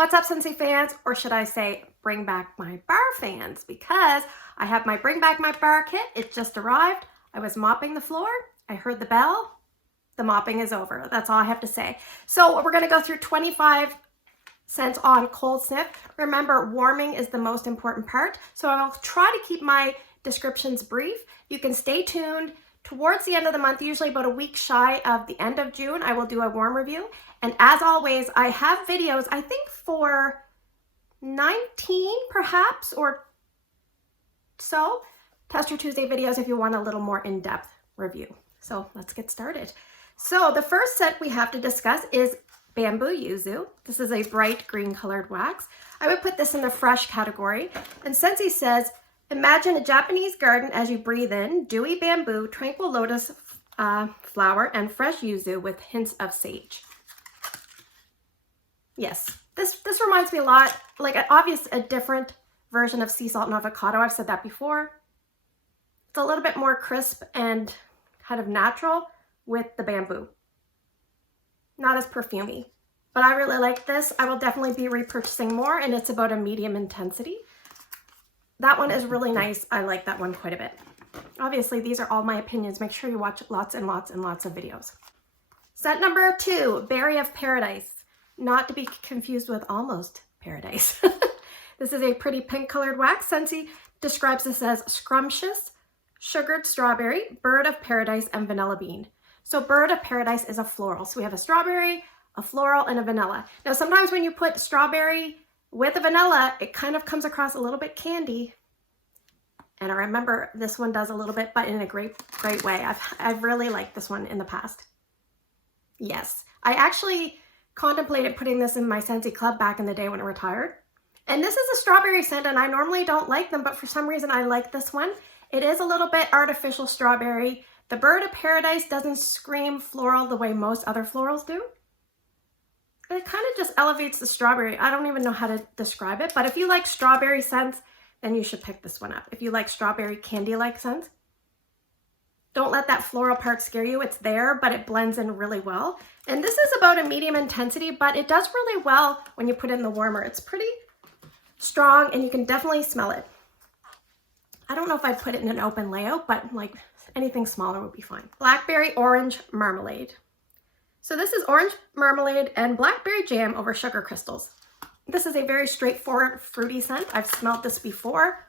What's up, Scentsy fans? Or should I say, bring back my bar fans? Because I have my bring back my bar kit. It just arrived. I was mopping the floor. I heard the bell. The mopping is over. That's all I have to say. So we're going to go through 25 scents on cold sniff. Remember, warming is the most important part. So I'll try to keep my descriptions brief. You can stay tuned. Towards the end of the month, usually about a week shy of the end of June, I will do a warm review. And as always, I have videos, I think for 19 perhaps, or so. Tester Tuesday videos if you want a little more in-depth review. So let's get started. So the first scent we have to discuss is Bamboo Yuzu. This is a bright green colored wax. I would put this in the fresh category. And Scentsy says, imagine a Japanese garden as you breathe in dewy bamboo, tranquil lotus flower, and fresh yuzu with hints of sage. Yes, this reminds me a lot, like a different version of sea salt and avocado. I've said that before. It's a little bit more crisp and kind of natural with the bamboo. Not as perfumey, but I really like this. I will definitely be repurchasing more, and it's about a medium intensity. That one is really nice. I like that one quite a bit. Obviously, these are all my opinions. Make sure you watch lots and lots and lots of videos. Scent number 2, Berry of Paradise. Not to be confused with Almost Paradise. This is a pretty pink colored wax. Scentsy describes this as scrumptious, sugared strawberry, bird of paradise, and vanilla bean. So bird of paradise is a floral. So we have a strawberry, a floral, and a vanilla. Now, sometimes when you put strawberry with a vanilla, it kind of comes across a little bit candy. And I remember this one does a little bit, but in a great way. I've really liked this one in the past. Yes, I actually contemplated putting this in my Scentsy Club back in the day when I retired. And this is a strawberry scent, and I normally don't like them, but for some reason I like this one. It is a little bit artificial strawberry. The bird of paradise doesn't scream floral the way most other florals do. It kind of just elevates the strawberry. I don't even know how to describe it, but if you like strawberry scents, then you should pick this one up. If you like strawberry candy-like scents, don't let that floral part scare you. It's there, but it blends in really well. And this is about a medium intensity, but it does really well when you put it in the warmer. It's pretty strong, and you can definitely smell it. I don't know if I'd put it in an open layout, but like anything smaller would be fine. Blackberry Orange Marmalade. So this is orange marmalade and blackberry jam over sugar crystals. This is a very straightforward fruity scent. I've smelled this before.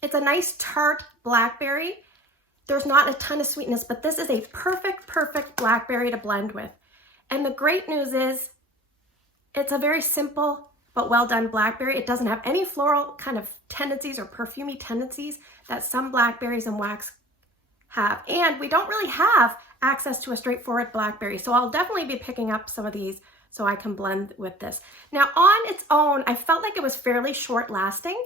It's a nice tart blackberry. There's not a ton of sweetness, but this is a perfect blackberry to blend with. And the great news is it's a very simple but well done blackberry. It doesn't have any floral kind of tendencies or perfumey tendencies that some blackberries and wax have. And we don't really have access to a straightforward blackberry. So I'll definitely be picking up some of these so I can blend with this. Now on its own, I felt like it was fairly short lasting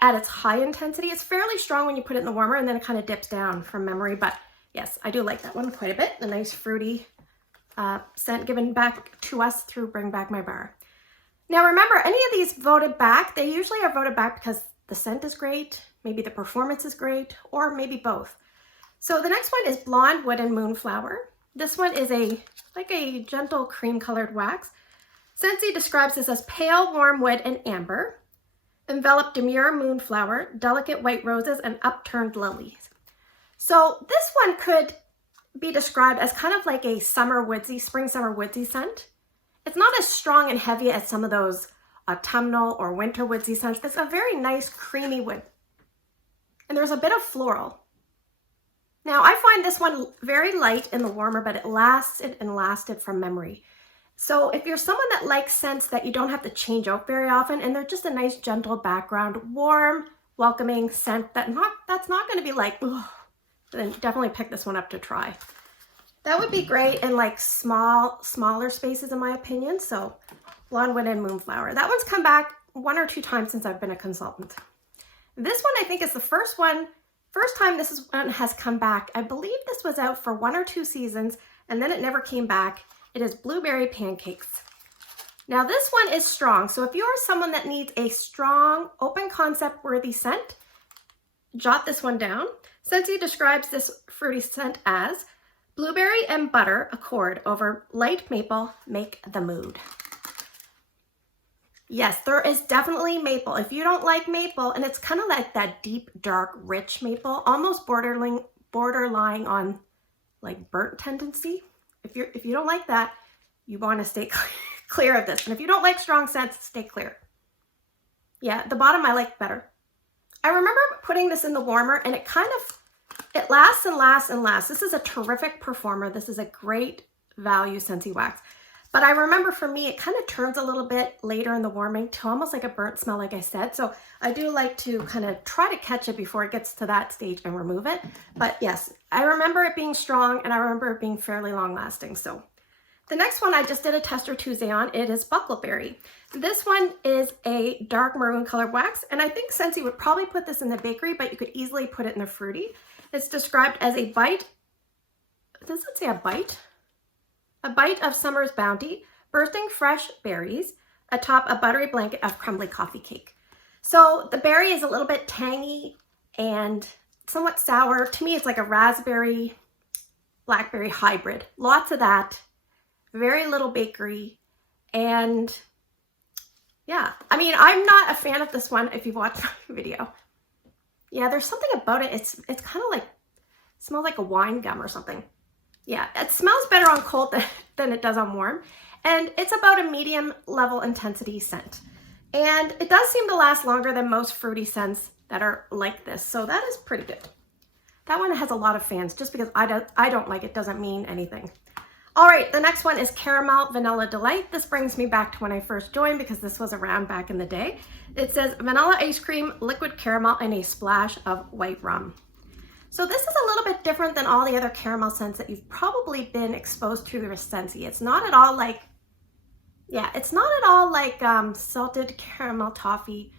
at its high intensity. It's fairly strong when you put it in the warmer, and then it kind of dips down from memory. But yes, I do like that one quite a bit. A nice fruity scent given back to us through Bring Back My Bar. Now remember, any of these voted back, they usually are voted back because the scent is great, maybe the performance is great, or maybe both. So the next one is Blonde Wood and Moonflower. This one is like a gentle cream colored wax. Scentsy describes this as pale warm wood and amber, enveloped demure moonflower, delicate white roses, and upturned lilies. So this one could be described as kind of like a summer woodsy, spring summer woodsy scent. It's not as strong and heavy as some of those autumnal or winter woodsy scents. It's a very nice creamy wood. And there's a bit of floral. Now, I find this one very light in the warmer, but it lasted and lasted from memory. So if you're someone that likes scents that you don't have to change out very often, and they're just a nice gentle background, warm, welcoming scent that's not going to be like, ugh, then definitely pick this one up to try. That would be great in like smaller spaces in my opinion. So Blonde Wood and Moonflower. That one's come back 1 or 2 times since I've been a consultant. This one I think is the first time this one has come back. I believe this was out for 1 or 2 seasons, and then it never came back. It is Blueberry Pancakes. Now this one is strong, so if you're someone that needs a strong, open concept worthy scent, jot this one down. Scentsy describes this fruity scent as blueberry and butter accord over light maple make the mood. Yes, there is definitely maple. If you don't like maple, and it's kind of like that deep, dark, rich maple, almost borderline on like burnt tendency. If you don't like that, you want to stay clear of this. And if you don't like strong scents, stay clear. Yeah, the bottom I like better. I remember putting this in the warmer and it lasts and lasts and lasts. This is a terrific performer. This is a great value Scentsy wax. But I remember for me, it kind of turns a little bit later in the warming to almost like a burnt smell, like I said. So I do like to kind of try to catch it before it gets to that stage and remove it. But yes, I remember it being strong and I remember it being fairly long lasting. So the next one I just did a Tester Tuesday on, it is BUCKLEBERRY. This one is a dark maroon colored wax, and I think Scentsy would probably put this in the bakery, but you could easily put it in the fruity. It's described as a bite. Does it say a bite? A bite of summer's bounty, bursting fresh berries atop a buttery blanket of crumbly coffee cake. So the berry is a little bit tangy and somewhat sour. To me, it's like a raspberry, blackberry hybrid. Lots of that. Very little bakery, and yeah, I mean, I'm not a fan of this one if you've watched my video. Yeah, there's something about it. It's kind of like, smells like a wine gum or something. Yeah, it smells better on cold than it does on warm, and it's about a medium level intensity scent. And it does seem to last longer than most fruity scents that are like this, so that is pretty good. That one has a lot of fans. Just because I don't like it doesn't mean anything. All right, the next one is Caramel Vanilla Delight. This brings me back to when I first joined because this was around back in the day. It says vanilla ice cream, liquid caramel, and a splash of white rum. So this is a little bit different than all the other caramel scents that you've probably been exposed to with Scentsy. It's not at all like, yeah, it's not at all like salted caramel toffee.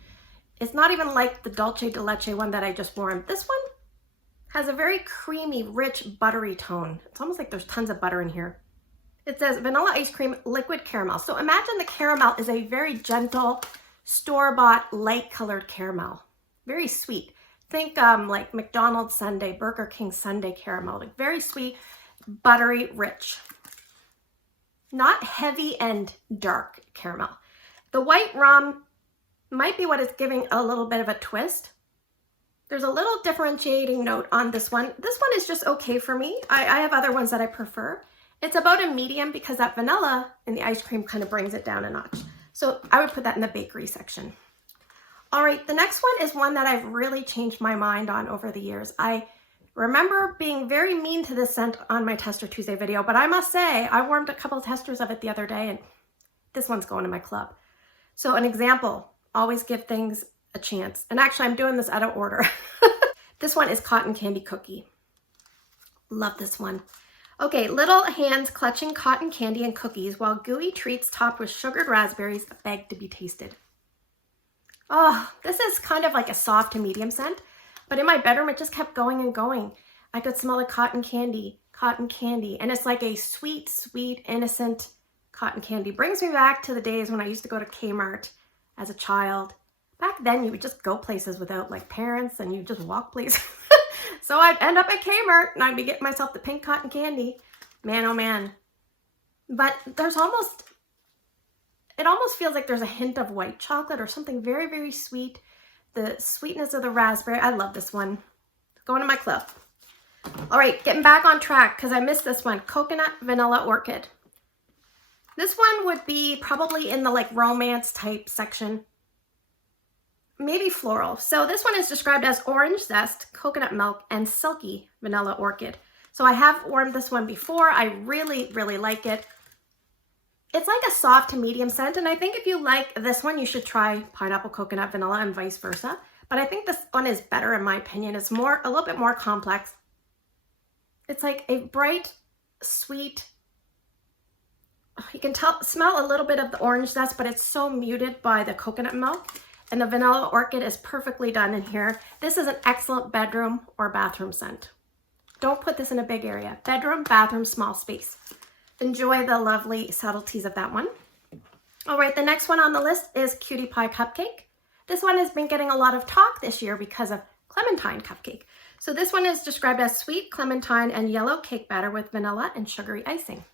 It's not even like the dulce de leche one that I just warmed. This one has a very creamy, rich, buttery tone. It's almost like there's tons of butter in here. It says vanilla ice cream, liquid caramel. So imagine the caramel is a very gentle, store-bought, light-colored caramel. Very sweet. Think like McDonald's sundae, Burger King sundae caramel. Like very sweet, buttery, rich. Not heavy and dark caramel. The white rum might be what is giving a little bit of a twist. There's a little differentiating note on this one. This one is just okay for me. I have other ones that I prefer. It's about a medium because that vanilla in the ice cream kind of brings it down a notch. So I would put that in the bakery section. All right, the next one is one that I've really changed my mind on over the years. I remember being very mean to this scent on my Tester Tuesday video, but I must say I warmed a couple of testers of it the other day and this one's going to my club. So an example, always give things a chance. And actually I'm doing this out of order. This one is Cotton Candy Cookie. Love this one. Okay, little hands clutching cotton candy and cookies while gooey treats topped with sugared raspberries beg to be tasted. Oh, this is kind of like a soft to medium scent, but in my bedroom it just kept going and going. I could smell the cotton candy, and it's like a sweet, sweet, innocent cotton candy. Brings me back to the days when I used to go to Kmart as a child. Back then you would just go places without like parents and you just walk places. So I'd end up at Kmart and I'd be getting myself the pink cotton candy. Man, oh man. But there's almost, it almost feels like there's a hint of white chocolate or something very, very sweet. The sweetness of the raspberry. I love this one. Going to my club. All right, getting back on track because I missed this one. Coconut Vanilla Orchid. This one would be probably in the like romance type section. Maybe floral. So this one is described as orange zest, coconut milk, and silky vanilla orchid. So I have warmed this one before. I really, really like it. It's like a soft to medium scent, and I think if you like this one, you should try pineapple coconut vanilla and vice versa. But I think this one is better in my opinion. It's a little bit more complex. It's like a bright, sweet, you can smell a little bit of the orange zest, but it's so muted by the coconut milk. And the vanilla orchid is perfectly done in here. This is an excellent bedroom or bathroom scent. Don't put this in a big area. Bedroom, bathroom, small space. Enjoy the lovely subtleties of that one. All right, the next one on the list is Cutie Pie Cupcake. This one has been getting a lot of talk this year because of Clementine Cupcake. So this one is described as sweet clementine and yellow cake batter with vanilla and sugary icing.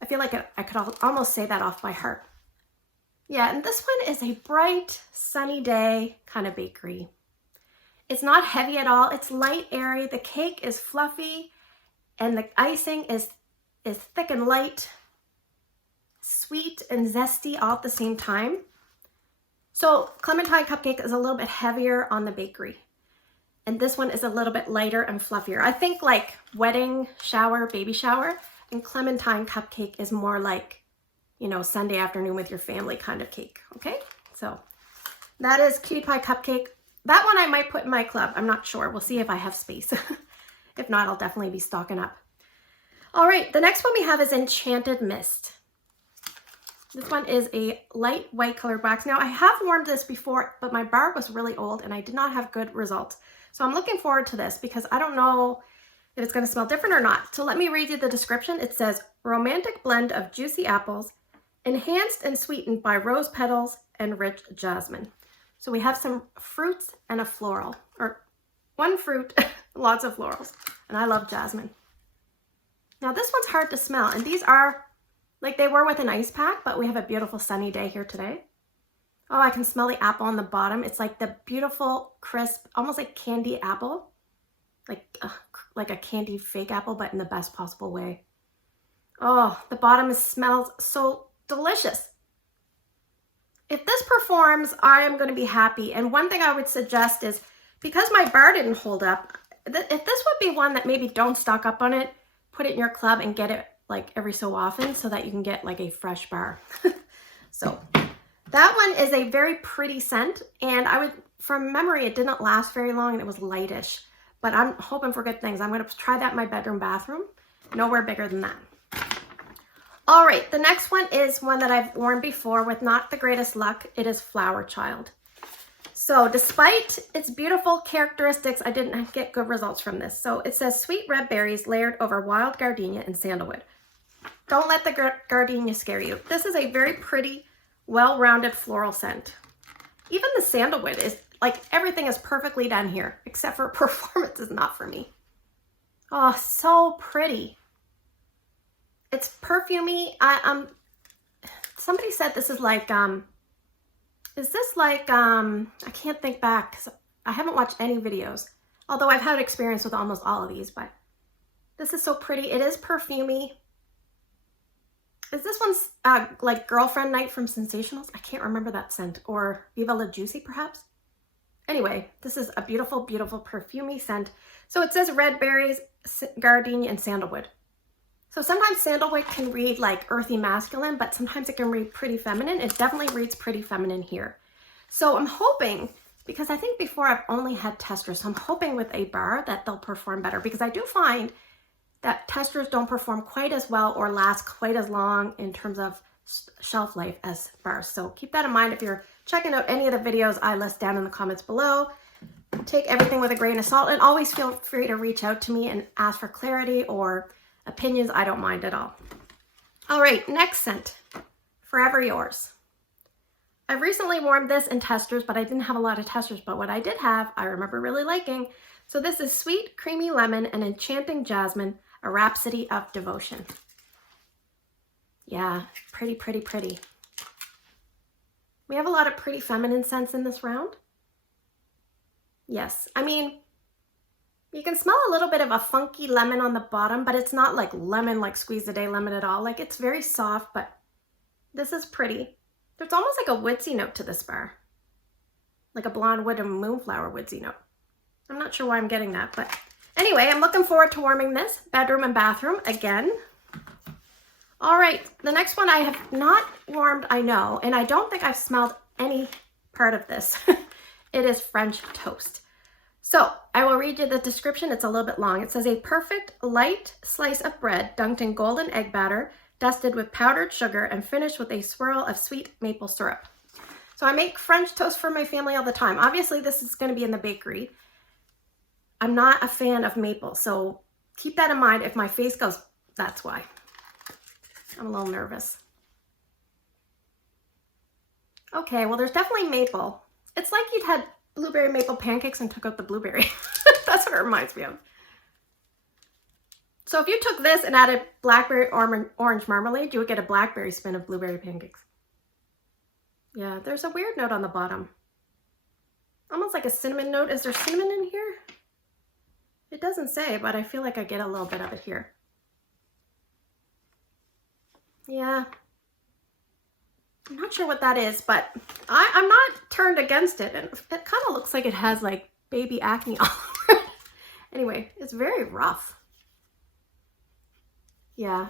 I feel like I could almost say that off by heart. Yeah, and this one is a bright, sunny day kind of bakery. It's not heavy at all. It's light, airy. The cake is fluffy, and the icing is thick and light, sweet and zesty all at the same time. So Clementine cupcake is a little bit heavier on the bakery, and this one is a little bit lighter and fluffier. I think like wedding shower, baby shower, and Clementine cupcake is more like, you know, Sunday afternoon with your family kind of cake. Okay, so that is Cutie Pie cupcake. That one I might put in my club. I'm not sure. We'll see if I have space. If not, I'll definitely be stocking up. All right, the next one we have is Enchanted Mist. This one is a light white colored wax. Now, I have warmed this before, but my bar was really old and I did not have good results. So I'm looking forward to this because I don't know if it's going to smell different or not. So let me read you the description. It says, romantic blend of juicy apples, enhanced and sweetened by rose petals and rich jasmine. So we have some fruits and a floral, or one fruit, lots of florals. And I love jasmine. Now this one's hard to smell, and these are like they were with an ice pack, but we have a beautiful sunny day here today. Oh, I can smell the apple on the bottom. It's like the beautiful, crisp, almost like candy apple. Like a candy fake apple, but in the best possible way. Oh, the bottom smells so delicious. If this performs, I am going to be happy. And one thing I would suggest is, because my bar didn't hold up, if this would be one that maybe don't stock up on it, put it in your club and get it like every so often so that you can get like a fresh bar. So that one is a very pretty scent, and I would, from memory, it didn't last very long and it was lightish, but I'm hoping for good things. I'm going to try that in my bedroom, bathroom. Nowhere bigger than that. All right, the next one is one that I've worn before with not the greatest luck. It is Flower Child. So despite its beautiful characteristics, I didn't get good results from this. So it says sweet red berries layered over wild gardenia and sandalwood. Don't let the gardenia scare you. This is a very pretty, well-rounded floral scent. Even the sandalwood is like, everything is perfectly done here, except for performance is not for me. Oh, so pretty. It's perfumey. Somebody said this is like, is this like, I can't think back because I haven't watched any videos, although I've had experience with almost all of these, but this is so pretty. It is perfumey. Is this one's like Girlfriend Night from Sensationals? I can't remember that scent. Or Viva La Juicy, perhaps? Anyway, this is a beautiful, beautiful perfumey scent. So it says red berries, gardenia, and sandalwood. So sometimes sandalwood can read like earthy masculine, but sometimes it can read pretty feminine. It definitely reads pretty feminine here. So I'm hoping, because I think before I've only had testers, so I'm hoping with a bar that they'll perform better, because I do find that testers don't perform quite as well or last quite as long in terms of shelf life as bars. So keep that in mind if you're checking out any of the videos I list down in the comments below. Take everything with a grain of salt, and always feel free to reach out to me and ask for clarity or opinions. I don't mind at all. All right, next scent, Forever Yours. I've recently warmed this in testers, but I didn't have a lot of testers, but what I did have, I remember really liking. So this is Sweet Creamy Lemon and Enchanting Jasmine, a Rhapsody of Devotion. Yeah, pretty, pretty, pretty. We have a lot of pretty feminine scents in this round. Yes, I mean, you can smell a little bit of a funky lemon on the bottom, but it's not like lemon, like squeeze a day lemon at all. Like, it's very soft, but this is pretty. There's almost like a woodsy note to this bar. Like a blonde wood and moonflower woodsy note. I'm not sure why I'm getting that, but anyway, I'm looking forward to warming this bedroom and bathroom again. All right, the next one I have not warmed, I know, and I don't think I've smelled any part of this. It is French Toast. So I will read you the description. It's a little bit long. It says, a perfect light slice of bread dunked in golden egg batter, dusted with powdered sugar, and finished with a swirl of sweet maple syrup. So I make French toast for my family all the time. Obviously, this is going to be in the bakery. I'm not a fan of maple, so keep that in mind. If my face goes, that's why. I'm a little nervous. Okay, well, there's definitely maple. It's like you'd had blueberry maple pancakes and took out the blueberry. That's what it reminds me of. So if you took this and added blackberry or orange marmalade, you would get a blackberry spin of blueberry pancakes. Yeah, there's a weird note on the bottom. Almost like a cinnamon note. Is there cinnamon in here? It doesn't say, but I feel like I get a little bit of it here. Yeah. I'm not sure what that is, but I'm not turned against it. And it kind of looks like it has like baby acne all over it. Anyway, it's very rough. Yeah.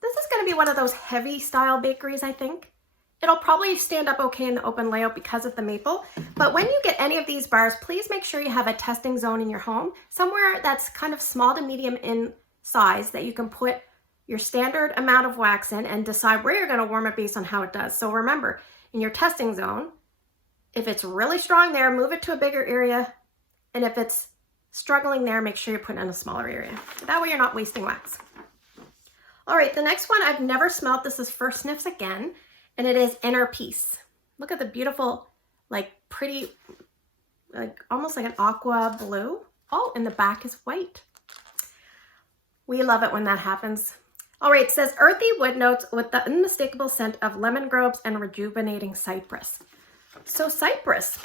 This is going to be one of those heavy style bakeries, I think. It'll probably stand up okay in the open layout because of the maple. But when you get any of these bars, please make sure you have a testing zone in your home, somewhere that's kind of small to medium in size that you can put your standard amount of wax in and decide where you're going to warm it based on how it does. So remember, in your testing zone, if it's really strong there, move it to a bigger area. And if it's struggling there, make sure you put it in a smaller area. That way you're not wasting wax. All right, the next one I've never smelled. This is for Sniffs again. And it is Inner Peace. Look at the beautiful, like pretty, like almost like an aqua blue. Oh, and the back is white. We love it when that happens. All right, it says earthy wood notes with the unmistakable scent of lemongrobes and rejuvenating cypress. So cypress,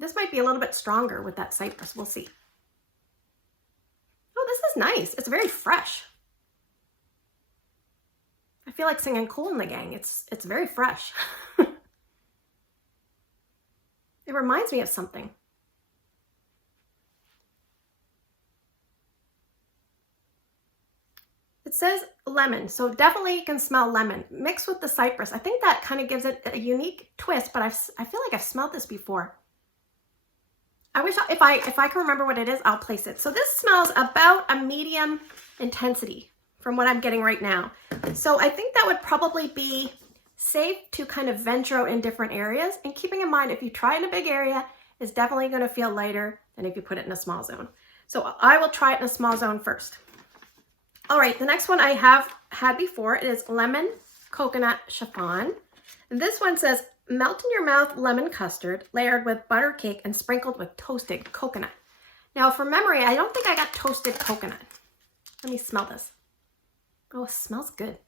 this might be a little bit stronger with that cypress. We'll see. Oh, this is nice. It's very fresh. I feel like singing Cool in the Gang. It's very fresh. It reminds me of something. It says lemon, so definitely you can smell lemon mixed with the cypress. I think that kind of gives it a unique twist, but I feel like I've smelled this before. I wish if I can remember what it is, I'll place it. So this smells about a medium intensity from what I'm getting right now. So I think that would probably be safe to kind of venture out in different areas. And keeping in mind, if you try in a big area, it's definitely going to feel lighter than if you put it in a small zone. So I will try it in a small zone first. All right, the next one I have had before, it is Lemon Coconut Chiffon. And this one says, melt in your mouth lemon custard layered with butter cake and sprinkled with toasted coconut. Now from memory, I don't think I got toasted coconut. Let me smell this. Oh, it smells good.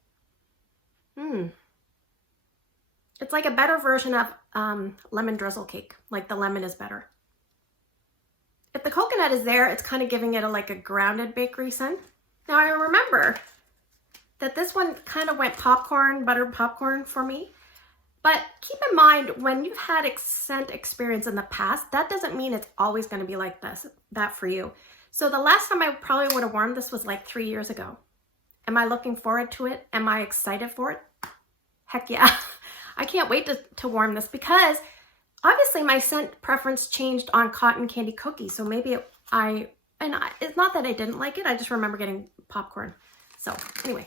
It's like a better version of lemon drizzle cake. Like the lemon is better. If the coconut is there, it's kind of giving it like a grounded bakery scent. Now I remember that this one kind of went popcorn, buttered popcorn for me. But keep in mind, when you've had scent experience in the past, that doesn't mean it's always going to be like that for you. So the last time I probably would have worn this was like 3 years ago. Am I looking forward to it? Am I excited for it? Heck yeah. I can't wait to warm this because obviously my scent preference changed on cotton candy cookies. So maybe it's not that I didn't like it. I just remember getting popcorn. So anyway,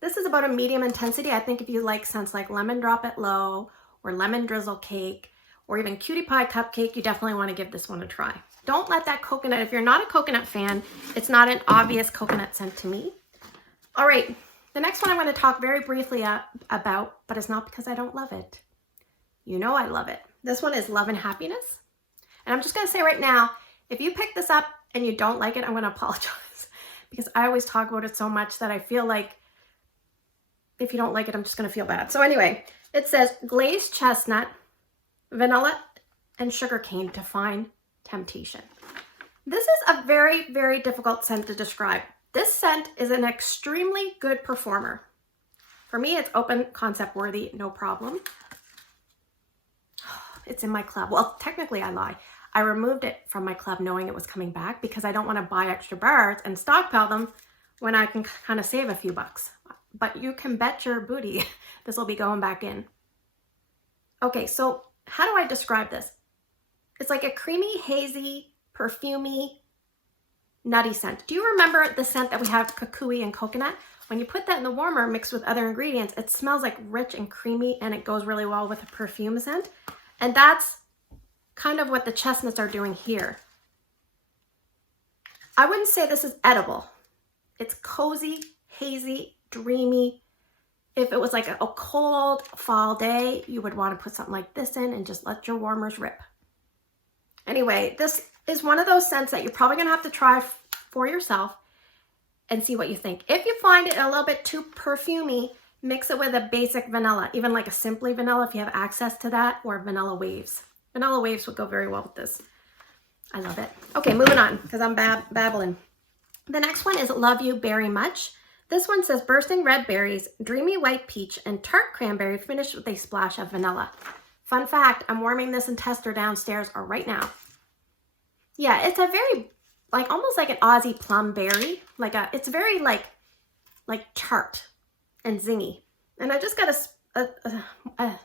this is about a medium intensity. I think if you like scents like lemon drop it low or lemon drizzle cake or even cutie pie cupcake, you definitely want to give this one a try. Don't let that coconut, if you're not a coconut fan, it's not an obvious coconut scent to me. All right, the next one I'm going to talk very briefly about, but it's not because I don't love it. You know I love it. This one is Love and Happiness. And I'm just going to say right now, if you pick this up and you don't like it, I'm going to apologize because I always talk about it so much that I feel like if you don't like it, I'm just going to feel bad. So anyway, it says glazed chestnut, vanilla, and sugarcane define temptation. This is a very, very difficult scent to describe. This scent is an extremely good performer. For me, it's open concept worthy, no problem. It's in my club. Well, technically I lie. I removed it from my club knowing it was coming back because I don't want to buy extra bars and stockpile them when I can kind of save a few bucks. But you can bet your booty this will be going back in. Okay, so how do I describe this? It's like a creamy, hazy, perfumey, nutty scent. Do you remember the scent that we have, kukui and coconut? When you put that in the warmer mixed with other ingredients, it smells like rich and creamy and it goes really well with a perfume scent. And that's kind of what the chestnuts are doing here. I wouldn't say this is edible. It's cozy, hazy, dreamy. If it was like a cold fall day, you would want to put something like this in and just let your warmers rip. Anyway, this is one of those scents that you're probably going to have to try for yourself and see what you think. If you find it a little bit too perfumey, Mix it with a basic vanilla, even like a Simply Vanilla if you have access to that, or Vanilla Waves. Vanilla Waves would go very well with this. I love it. Okay, moving on, because I'm babbling. The next one is Love You Berry Much. This one says bursting red berries, dreamy white peach, and tart cranberry finished with a splash of vanilla. Fun fact, I'm warming this in tester downstairs right now. Yeah, it's a very, like almost like an Aussie plum berry. It's very like tart and zingy. And I just got a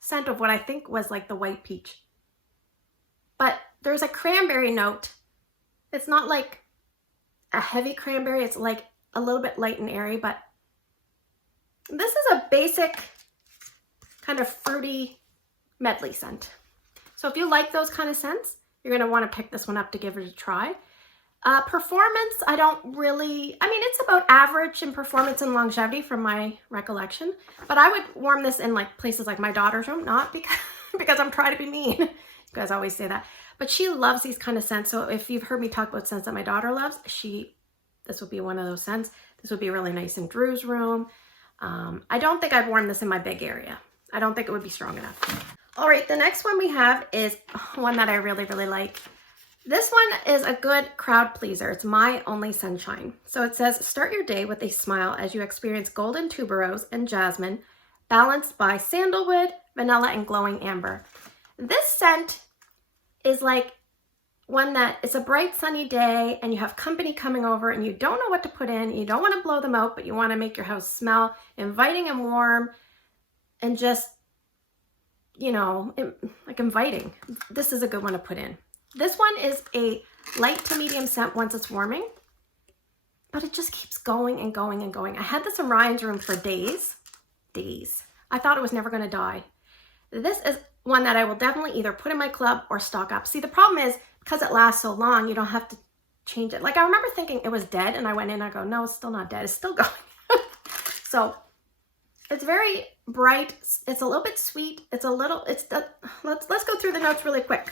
scent of what I think was like the white peach. But there's a cranberry note. It's not like a heavy cranberry. It's like a little bit light and airy, but this is a basic kind of fruity medley scent. So if you like those kind of scents, you're going to want to pick this one up to give it a try. Performance, I don't really, I mean, it's about average in performance and longevity from my recollection, but I would warm this in like places like my daughter's room, not because I'm trying to be mean. You guys always say that, but she loves these kind of scents. So if you've heard me talk about scents that my daughter loves, this would be one of those scents. This would be really nice in Drew's room. I don't think I'd warm this in my big area. I don't think it would be strong enough. All right, the next one we have is one that I really, really like. This one is a good crowd pleaser. It's My Only Sunshine. So it says, start your day with a smile as you experience golden tuberose and jasmine, balanced by sandalwood, vanilla, and glowing amber. This scent is like one that it's a bright sunny day and you have company coming over and you don't know what to put in. You don't want to blow them out, but you want to make your house smell inviting and warm and just, you know, like inviting. This is a good one to put in. This one is a light to medium scent once it's warming, but it just keeps going and going and going. I had this in Ryan's room for days. I thought it was never going to die. This is one that I will definitely either put in my club or stock up. See, the problem is because it lasts so long, you don't have to change it. Like I remember thinking it was dead and I went in and I go, no, it's still not dead. It's still going. So it's very bright. It's a little bit sweet. Let's go through the notes really quick.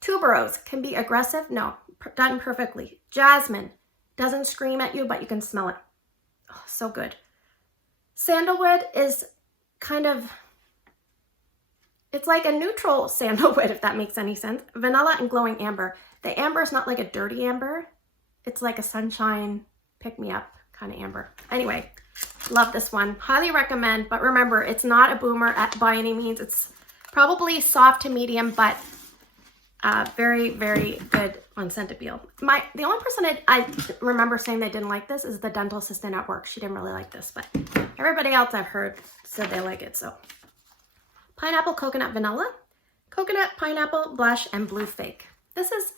Tuberose can be aggressive. No, done perfectly. Jasmine doesn't scream at you, but you can smell it. Oh, so good. Sandalwood is kind of, it's like a neutral sandalwood, if that makes any sense. Vanilla and glowing amber. The amber is not like a dirty amber. It's like a sunshine, pick-me-up kind of amber. Anyway, love this one. Highly recommend, but remember, it's not a boomer by any means. It's probably soft to medium, but very, very good on scent appeal. The only person I remember saying they didn't like this is the dental assistant at work. She didn't really like this, but everybody else I've heard said they like it. So pineapple, coconut, vanilla, coconut, pineapple, blush, and blue fake. This is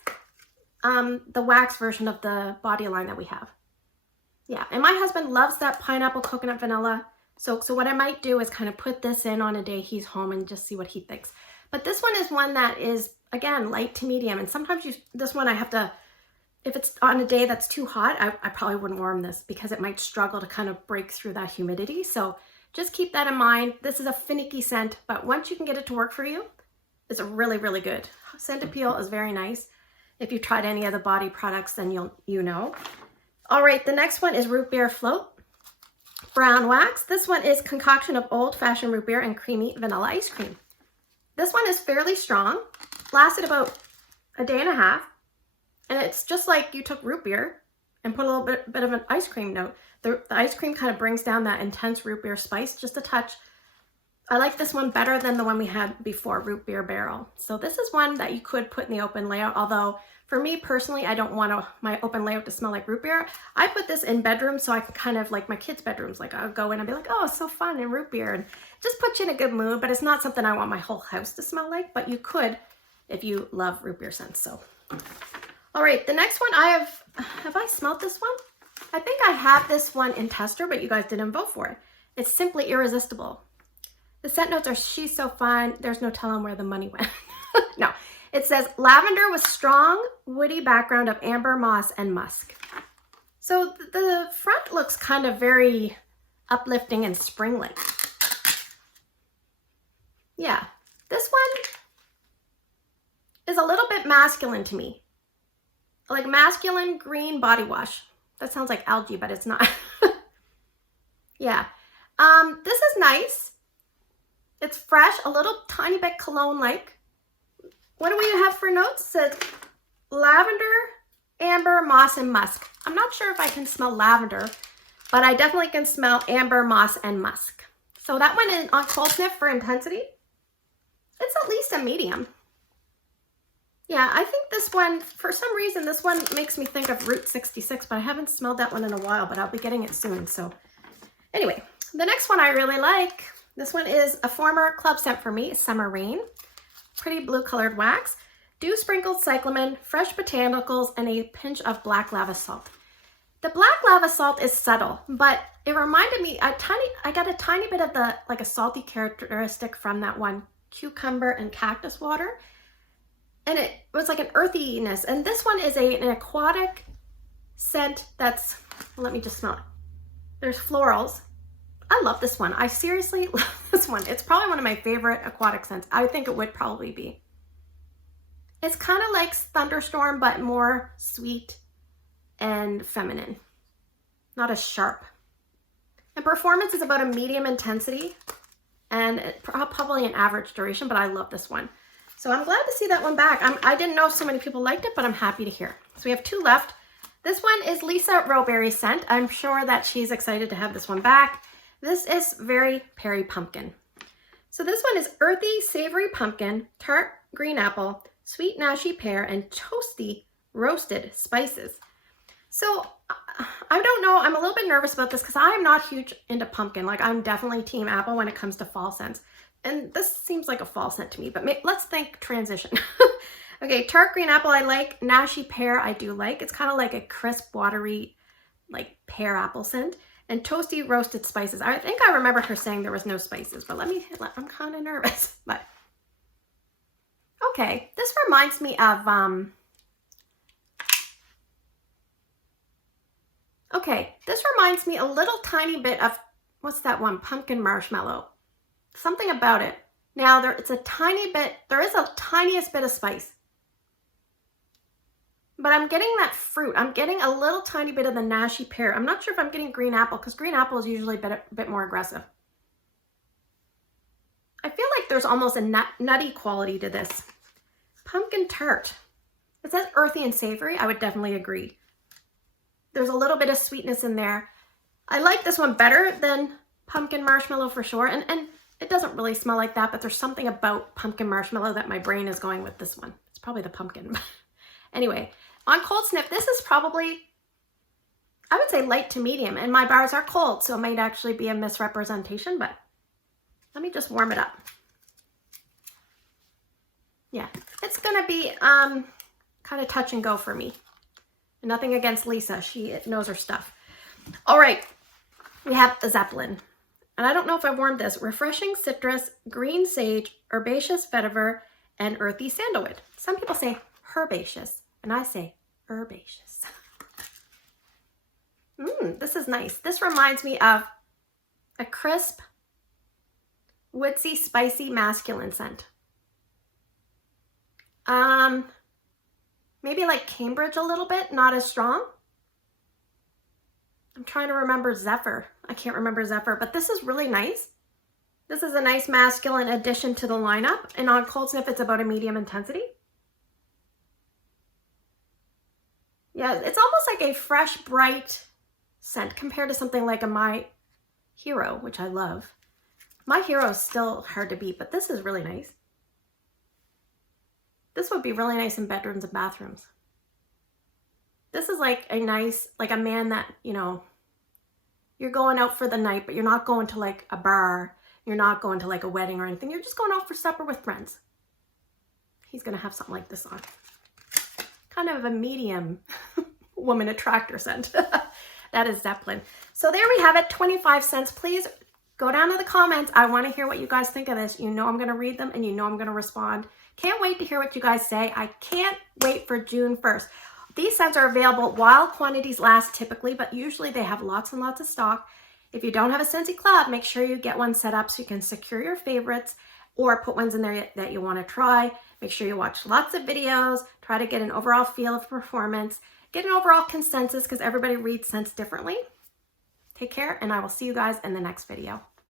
the wax version of the body line that we have. Yeah, and my husband loves that pineapple, coconut, vanilla. So what I might do is kind of put this in on a day he's home and just see what he thinks. But this one is one that is, again, light to medium. And sometimes this one I have to, if it's on a day that's too hot, I probably wouldn't warm this because it might struggle to kind of break through that humidity. So just keep that in mind. This is a finicky scent, but once you can get it to work for you, it's really, really good. Scent appeal is very nice. If you've tried any of the body products, then you know. All right, the next one is Root Beer Float Brown Wax. This one is concoction of old-fashioned root beer and creamy vanilla ice cream. This one is fairly strong, lasted about a day and a half, and it's just like you took root beer and put a little bit of an ice cream note. The ice cream kind of brings down that intense root beer spice just a touch. I like this one better than the one we had before, Root Beer Barrel. So this is one that you could put in the open layout, although for me personally, I don't want my open layout to smell like root beer. I put this in bedrooms so I can kind of like my kids' bedrooms, like I'll go in and be like, oh, it's so fun and root beer, and just put you in a good mood, but it's not something I want my whole house to smell like, but you could if you love root beer scents. So, all right, the next one have I smelled this one? I think I have this one in tester, but you guys didn't vote for it. It's Simply Irresistible. The scent notes are, she's so fun, there's no telling where the money went. No, it says lavender with strong woody background of amber, moss, and musk. So the front looks kind of very uplifting and spring-like. Yeah, this one is a little bit masculine to me. Like masculine green body wash. That sounds like algae, but it's not. Yeah. This is nice. It's fresh, a little tiny bit cologne-like. What do we have for notes? It says lavender, amber, moss, and musk. I'm not sure if I can smell lavender, but I definitely can smell amber, moss, and musk. So that went in on cold sniff for intensity. It's at least a medium. Yeah, I think this one, for some reason, this one makes me think of Route 66, but I haven't smelled that one in a while, but I'll be getting it soon. So anyway, the next one I really like, this one is a former club scent for me, Summer Rain. Pretty blue colored wax, dew sprinkled cyclamen, fresh botanicals, and a pinch of black lava salt. The black lava salt is subtle, but it reminded me, I got a tiny bit of the, like a salty characteristic from that one cucumber and cactus water. And it was like an earthiness. And this one is an aquatic scent that's, let me just smell it. There's florals. I love this one. I seriously love this one. It's probably one of my favorite aquatic scents. I think it would probably be. It's kind of like Thunderstorm, but more sweet and feminine. Not as sharp. And performance is about a medium intensity and probably an average duration, but I love this one. So I'm glad to see that one back. I didn't know so many people liked it, but I'm happy to hear. So we have two left. This one is Lisa Rowberry's scent. I'm sure that she's excited to have this one back. This is Very Perry Pumpkin. So this one is earthy, savory pumpkin, tart green apple, sweet nashy pear, and toasty roasted spices. So I don't know, I'm a little bit nervous about this because I am not huge into pumpkin. Like I'm definitely team apple when it comes to fall scents. And this seems like a fall scent to me, but let's think transition. Okay, tart green apple I like, nashy pear I do like. It's kind of like a crisp, watery, like pear apple scent. And toasty roasted spices. I think I remember her saying there was no spices, but I'm kind of nervous. But okay, this reminds me of, okay, this reminds me a little tiny bit of, what's that one? Pumpkin marshmallow. Something about it. Now it's a tiny bit, there is a tiniest bit of spice. But I'm getting that fruit. I'm getting a little tiny bit of the nashy pear. I'm not sure if I'm getting green apple because green apple is usually a bit more aggressive. I feel like there's almost a nutty quality to this. Pumpkin tart. It says earthy and savory. I would definitely agree. There's a little bit of sweetness in there. I like this one better than pumpkin marshmallow for sure. And it doesn't really smell like that, but there's something about pumpkin marshmallow that my brain is going with this one. It's probably the pumpkin. Anyway, on cold sniff, this is probably, I would say light to medium, and my bars are cold, so it might actually be a misrepresentation, but let me just warm it up. Yeah, it's gonna be kind of touch and go for me. Nothing against Lisa, she knows her stuff. All right, we have a Zeppelin. And I don't know if I warmed this. Refreshing citrus, green sage, herbaceous vetiver, and earthy sandalwood. Some people say herbaceous, and I say herbaceous. This is nice. This reminds me of a crisp, woodsy, spicy, masculine scent. Maybe like Cambridge a little bit, not as strong. I'm trying to remember Zephyr. I can't remember Zephyr, but this is really nice. This is a nice masculine addition to the lineup, and on cold sniff, it's about a medium intensity. Yeah, it's almost like a fresh, bright scent compared to something like a My Hero, which I love. My Hero is still hard to beat, but this is really nice. This would be really nice in bedrooms and bathrooms. This is like a nice, like a man that, you know, you're going out for the night, but you're not going to like a bar. You're not going to like a wedding or anything. You're just going out for supper with friends. He's going to have something like this on. Kind of a medium woman attractor scent. That is Zeppelin. So there we have it, 25 cents. Please go down to the comments. I want to hear what you guys think of this. You know I'm going to read them and you know I'm going to respond. Can't wait to hear what you guys say. I can't wait for June 1st. These scents are available while quantities last typically, but usually they have lots and lots of stock. If you don't have a Scentsy Club, make sure you get one set up so you can secure your favorites or put ones in there that you want to try. Make sure you watch lots of videos, try to get an overall feel of performance, get an overall consensus because everybody reads scents differently. Take care, and I will see you guys in the next video.